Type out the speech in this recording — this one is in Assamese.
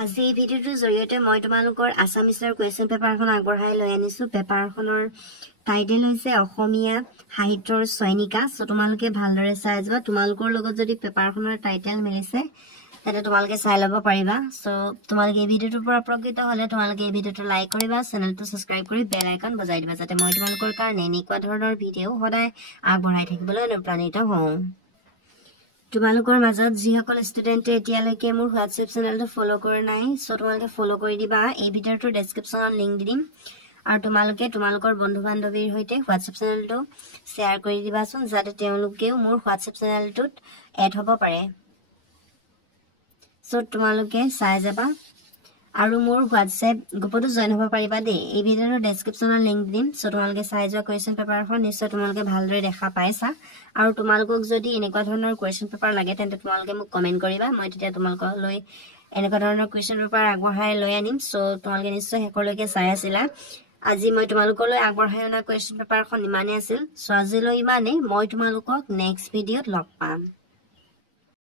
আজি এই ভিডিওটোৰ জৰিয়তে মই তোমালোকৰ আসামিছৰ কোৱেশ্চন পেপাৰখন আগবঢ়াই লৈ আনিছো। পেপাৰখনৰ টাইটেল হৈছে অসমীয়া সাহিত্যৰ চয়নিকা। সো তোমালোকে ভালদৰে চাই যাবা। তোমালোকৰ লগত যদি পেপাৰখনৰ টাইটেল মিলিছে তেনে তোমালোকে চাই ল'ব পাৰিবা। সো তোমালোকে এই ভিডিওটোৰ পৰা উপকৃত হ'লে তোমালোকে এই ভিডিওটো লাইক কৰিবা, চেনেলটো সাবস্ক্ৰাইব কৰি বেল আইকন বজাই দিবা যাতে মই তোমালোকৰ কাৰণে এনেকুৱা ধৰণৰ ভিডিও সদায় আগবঢ়াই থাকিবলৈ অনুপ্ৰাণিত হওঁ। তোমালোকৰ মাজত যিসকল ষ্টুডেণ্টে এতিয়ালৈকে মোৰ হোৱাটছএপ চেনেলটো ফলো কৰা নাই, সো তোমালোকে ফলো কৰি দিবা। এই ভিডিওটোৰ ডেসক্ৰিপচনত লিংক দি দিম আৰু তোমালোকে তোমালোকৰ বন্ধু-বান্ধৱীৰ সৈতে হোৱাটছএপ চেনেলটো শ্বেয়াৰ কৰি দিবাচোন যাতে তেওঁলোকেও মোৰ হোৱাটছএপ চেনেলটোত এড হ'ব পাৰে। সো তোমালোকে চাই যাবা আৰু মোৰ হোৱাটছএপ গ্ৰুপতো জয়েন হ'ব পাৰিবা দেই। এই ভিডিওৰ ডেসক্ৰিপচনত লিংক দিম। সো তোমালোকে চাই যোৱা কোৱেশ্চন পেপাৰখন নিশ্চয় তোমালোকে ভালদৰে দেখা পাইছা আৰু তোমালোকক যদি এনেকুৱা ধৰণৰ কোৱেশ্চন পেপাৰ লাগে তেন্তে তোমালোকে মোক কমেন্ট কৰিবা। মই তেতিয়া তোমালোকলৈ এনেকুৱা ধৰণৰ কোৱেশ্চন পেপাৰ আগবঢ়াই লৈ আনিম। সো তোমালোকে নিশ্চয় শেষলৈকে চাই আছিলা। আজি মই তোমালোকলৈ আগবঢ়াই অনা কোৱেশ্চন পেপাৰখন ইমানেই আছিল। সো আজিলৈ ইমানেই। মই তোমালোকক নেক্সট ভিডিঅ'ত লগ পাম।